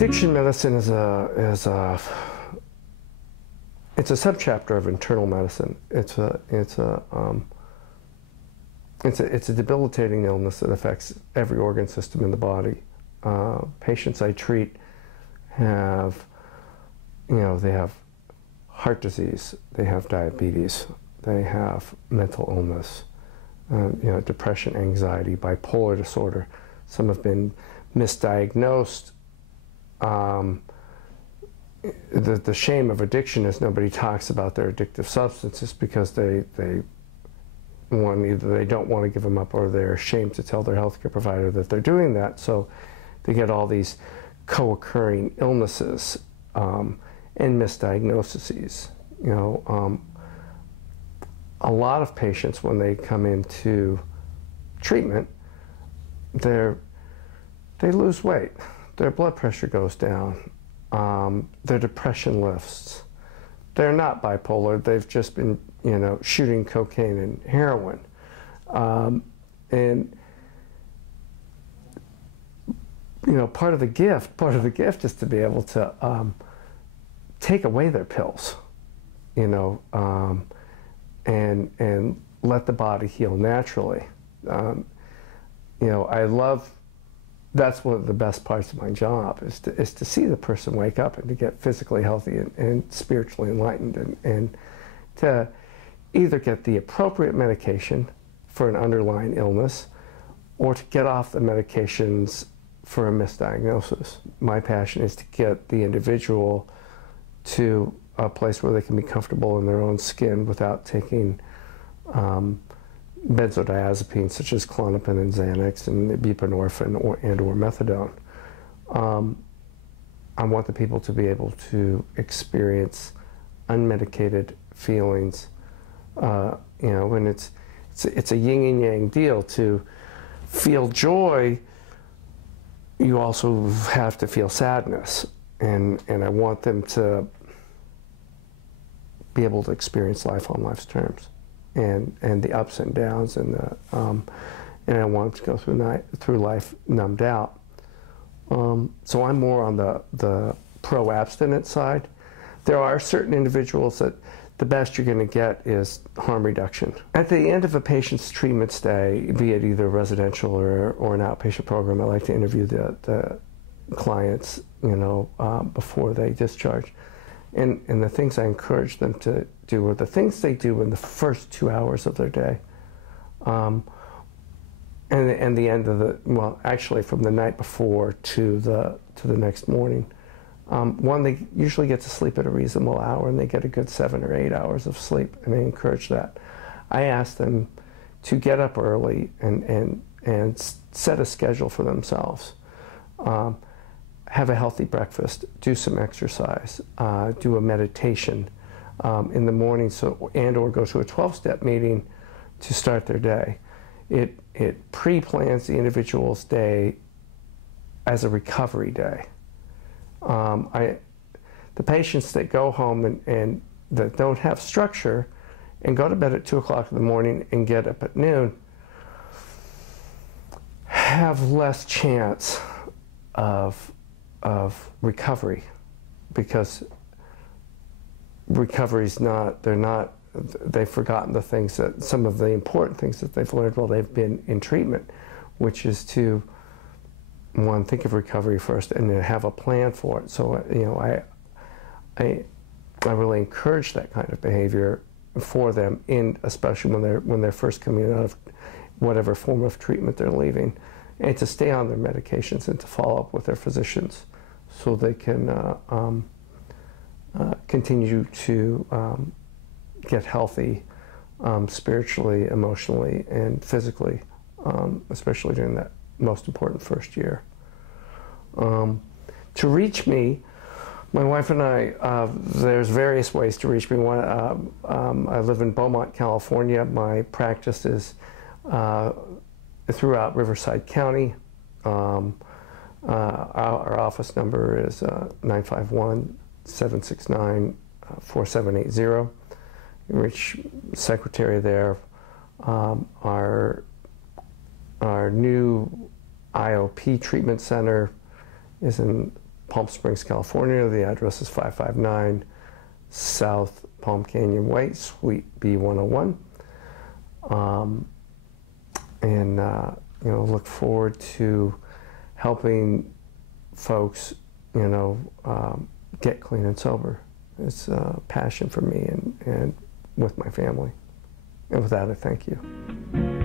Addiction medicine is a subchapter of internal medicine. It's a debilitating illness that affects every organ system in the body. Patients I treat have, they have heart disease, they have diabetes, they have mental illness, depression, anxiety, bipolar disorder. Some have been misdiagnosed. The shame of addiction is nobody talks about their addictive substances because either they don't want to give them up or they're ashamed to tell their healthcare provider that they're doing that. So they get all these co-occurring illnesses and misdiagnoses. A lot of patients, when they come into treatment, they lose weight. Their blood pressure goes down. Their depression lifts. They're not bipolar. They've just been, shooting cocaine and heroin. And part of the gift is to be able to take away their pills, and let the body heal naturally. That's one of the best parts of my job is to see the person wake up and to get physically healthy and spiritually enlightened and to either get the appropriate medication for an underlying illness or to get off the medications for a misdiagnosis. My passion is to get the individual to a place where they can be comfortable in their own skin without taking benzodiazepines such as Klonopin and Xanax and buprenorphine or methadone. I want the people to be able to experience unmedicated feelings. And it's a yin and yang deal. To feel joy, you also have to feel sadness, and I want them to be able to experience life on life's terms. And the ups and downs, and I want them to go through life numbed out. So I'm more on the pro-abstinence side. There are certain individuals that the best you're going to get is harm reduction. At the end of a patient's treatment stay, be it either residential or an outpatient program, I like to interview the clients, before they discharge. And the things I encourage them to do are the things they do in the first 2 hours of their day. And the end actually from the night before to the next morning. One, they usually get to sleep at a reasonable hour, and they get a good 7 or 8 hours of sleep, and I encourage that. I ask them to get up early and set a schedule for themselves. Have a healthy breakfast, do some exercise, do a meditation in the morning, or go to a 12-step meeting to start their day. It pre-plans the individual's day as a recovery day. The patients that go home and that don't have structure and go to bed at 2 o'clock in the morning and get up at noon have less chance of recovery, because recovery's they've forgotten some of the important things that they've learned while they've been in treatment, which is to, one, think of recovery first and then have a plan for it. So, I really encourage that kind of behavior for them, especially when they're first coming out of whatever form of treatment they're leaving, and to stay on their medications and to follow up with their physicians so they can continue to get healthy spiritually, emotionally, and physically, especially during that most important first year. To reach me, my wife and I, there's various ways to reach me. One, I live in Beaumont, California. My practice is throughout Riverside County. Our office number is 951-769-4780. You can reach the secretary there. Our new IOP treatment center is in Palm Springs, California. The address is 559 South Palm Canyon Way, Suite B101. Look forward to helping folks, get clean and sober. It's a passion for me and with my family. And with that, I thank you.